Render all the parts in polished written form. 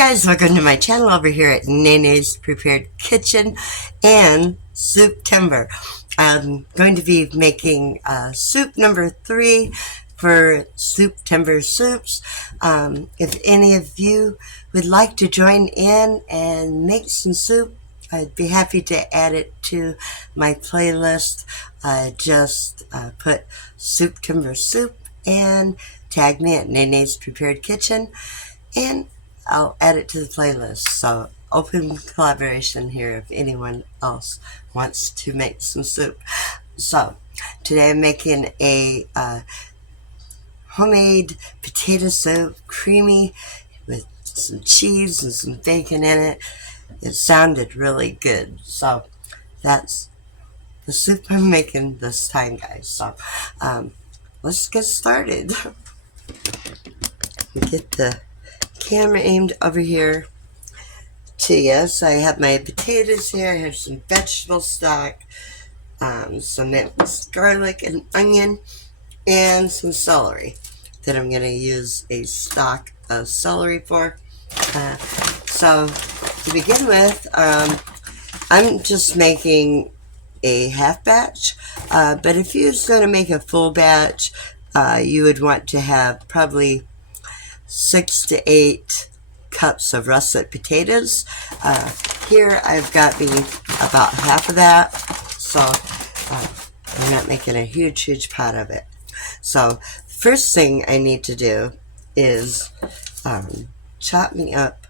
guys, welcome to my channel over here at Nene's Prepared Kitchen and Soup-Timber. I'm going to be making soup number 3 for Soup-Timber Soups. If any of you would like to join in and make some soup, I'd be happy to add it to my playlist. Just put Soup-Timber Soup and tag me at Nene's Prepared Kitchen, and I'll add it to the playlist. So open collaboration here if anyone else wants to make some soup. So today I'm making a homemade potato soup, creamy with some cheese and some bacon in it. It sounded really good. So that's the soup I'm making this time, guys. So let's get started. Get the camera aimed over here to you. So I have my potatoes here. I have some vegetable stock, some minced garlic and onion, and some celery that I'm going to use a stock of celery for. So to begin with, I'm just making a half batch, but if you're going to make a full batch, you would want to have probably 6 to 8 cups of russet potatoes. Here I've got me about half of that, so I'm not making a huge pot of it. So first thing I need to do is chop me up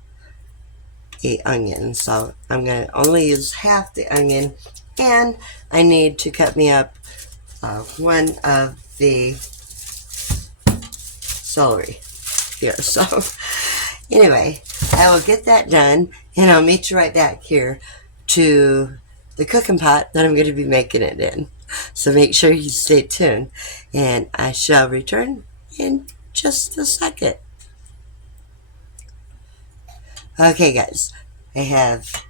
a onion. So I'm going to only use half the onion, and I need to cut me up one of the celery here. So anyway, I will get that done, and I'll meet you right back here to the cooking pot that I'm going to be making it in. So make sure you stay tuned, and I shall return in just a second. Okay guys, I have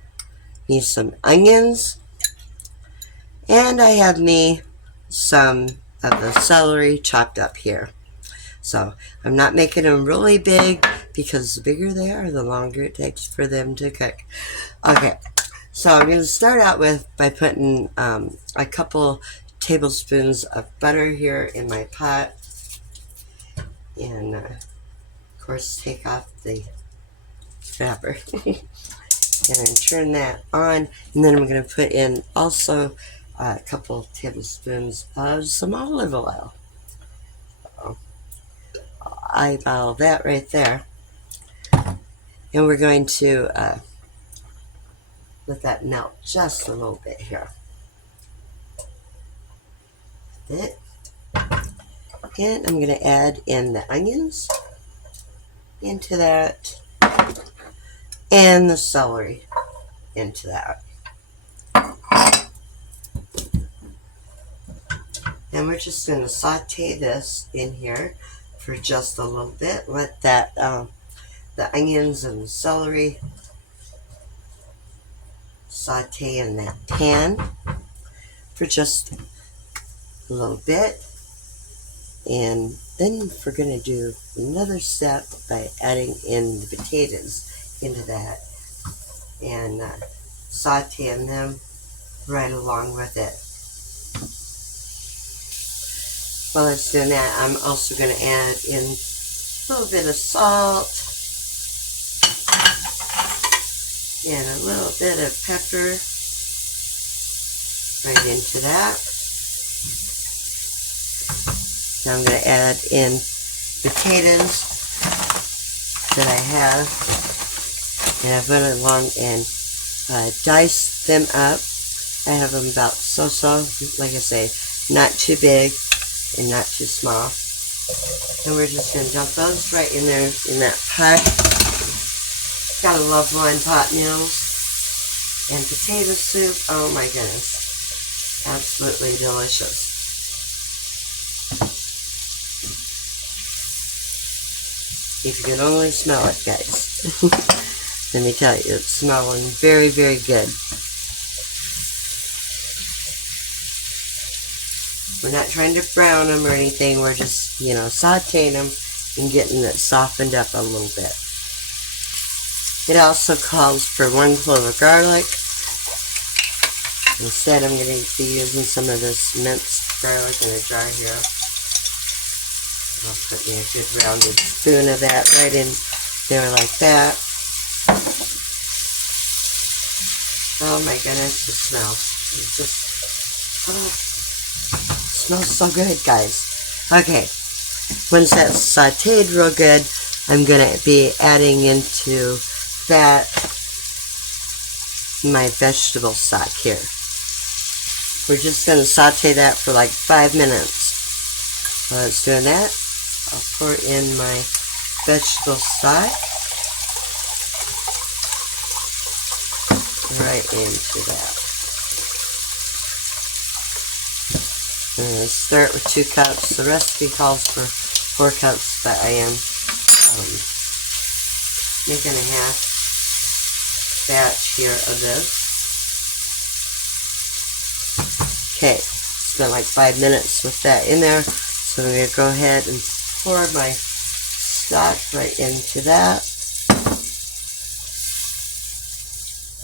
me some onions, and I have me some of the celery chopped up here. So I'm not making them really big, because the bigger they are, the longer it takes for them to cook. Okay, so I'm going to start out by putting a couple tablespoons of butter here in my pot, and of course take off the wrapper and then turn that on, and then I'm going to put in also a couple tablespoons of some olive oil. Eyeball that right there, and we're going to let that melt just a little bit here. And I'm going to add in the onions into that, and the celery into that. And we're just going to saute this in here for just a little bit. Let that the onions and the celery saute in that pan for just a little bit, and then we're going to do another step by adding in the potatoes into that and sauteing them right along with it. While it's doing that, I'm also going to add in a little bit of salt and a little bit of pepper right into that. Now I'm going to add in potatoes that I have, and I've went along and diced them up. I have them about so-so, like I say, not too big and not too small. And we're just going to dump those right in there in that pot. Gotta love one pot meals and potato soup. Oh my goodness, absolutely delicious. If you can only smell it, guys. Let me tell you, it's smelling very good. We're not trying to brown them or anything. We're just, sauteing them and getting it softened up a little bit. It also calls for 1 clove of garlic. Instead, I'm going to be using some of this minced garlic in a jar here. I'll put me a good rounded spoon of that right in there like that. Oh my goodness, the smell. It just smells so good, guys. Okay, once that's sauteed real good, I'm going to be adding into that my vegetable stock here. We're just going to saute that for like 5 minutes. While it's doing that, I'll pour in my vegetable stock right into that. I'm going to start with 2 cups. The recipe calls for 4 cups, but I am making a half batch here of this. Okay, it's been like 5 minutes with that in there, so I'm going to go ahead and pour my stock right into that.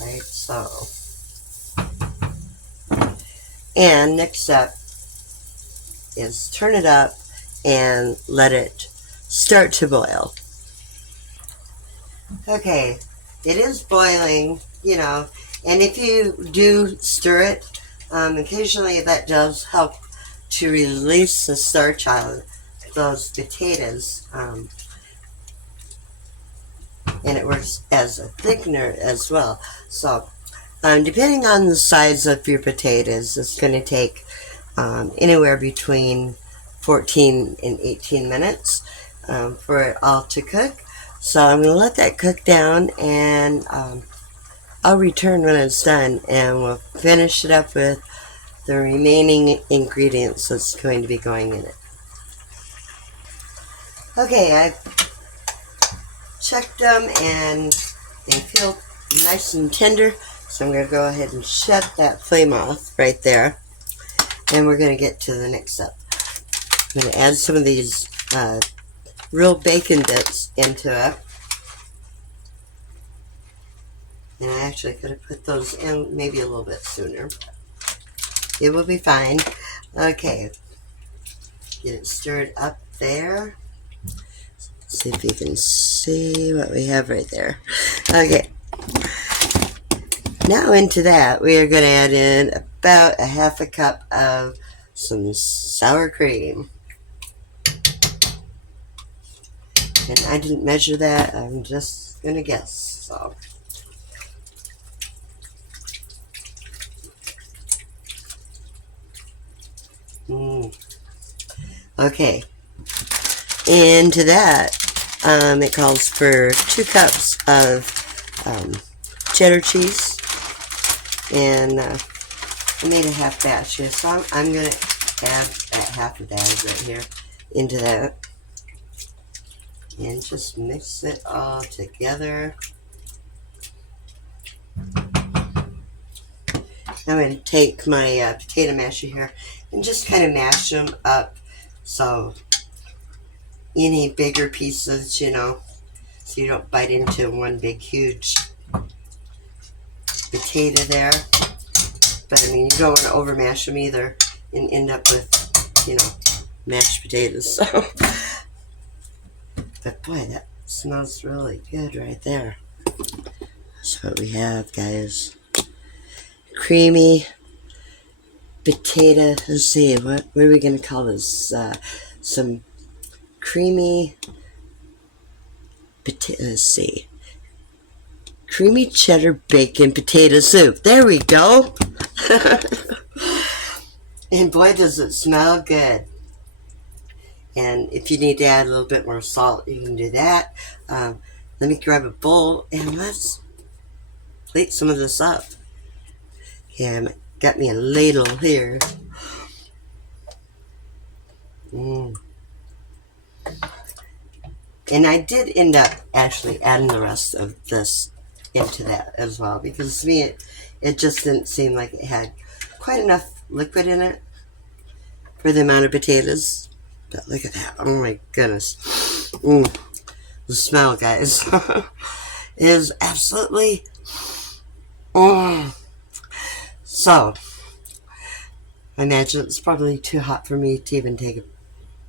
Like so. And next up is turn it up and let it start to boil. Okay, it is boiling, you know, and if you do stir it, occasionally that does help to release the starch out of those potatoes, and it works as a thickener as well. So depending on the size of your potatoes, it's going to take anywhere between 14 and 18 minutes for it all to cook. So I'm going to let that cook down, and I'll return when it's done, and we'll finish it up with the remaining ingredients that's going to be going in it. Okay, I've checked them and they feel nice and tender, so I'm going to go ahead and shut that flame off right there, and we're going to get to the next step. I'm going to add some of these real bacon bits into it. And I actually could have put those in maybe a little bit sooner. It will be fine. Okay. Get it stirred up there. See if you can see what we have right there. Okay. Now into that, we are going to add in about a half a cup of some sour cream. And I didn't measure that. I'm just going to guess. So. Okay, into that, it calls for 2 cups of cheddar cheese, and I made a half batch here, so I'm going to add half of that right here into that, and just mix it all together. I'm going to take my potato masher here and just kind of mash them up, so any bigger pieces, you know, so you don't bite into one big huge potato there. But I mean, you don't want to over mash them either and end up with, you know, mashed potatoes. So, but boy, that smells really good right there. That's what we have, guys. Creamy potato. Let's see, what are we going to call this? Some creamy potato. Let's see. Creamy cheddar bacon potato soup. There we go. And boy, does it smell good. And if you need to add a little bit more salt, you can do that. Let me grab a bowl and let's plate some of this up. Okay, I got me a ladle here. And I did end up actually adding the rest of this into that as well, because to me it just didn't seem like it had quite enough liquid in it for the amount of potatoes. But look at that. Oh my goodness. The smell, guys. It is absolutely... Mm. So, I imagine it's probably too hot for me to even take a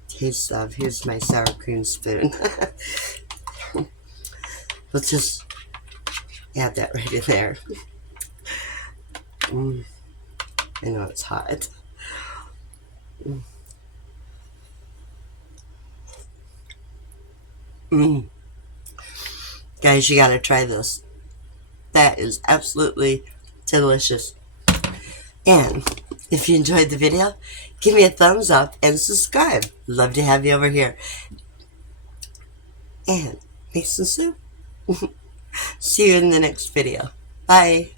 taste of. Here's my sour cream spoon. Let's just add that right in there. I know it's hot. Guys, you gotta try this. That is absolutely delicious. And if you enjoyed the video, give me a thumbs up and subscribe. Love to have you over here. And make some soup. See you in the next video. Bye.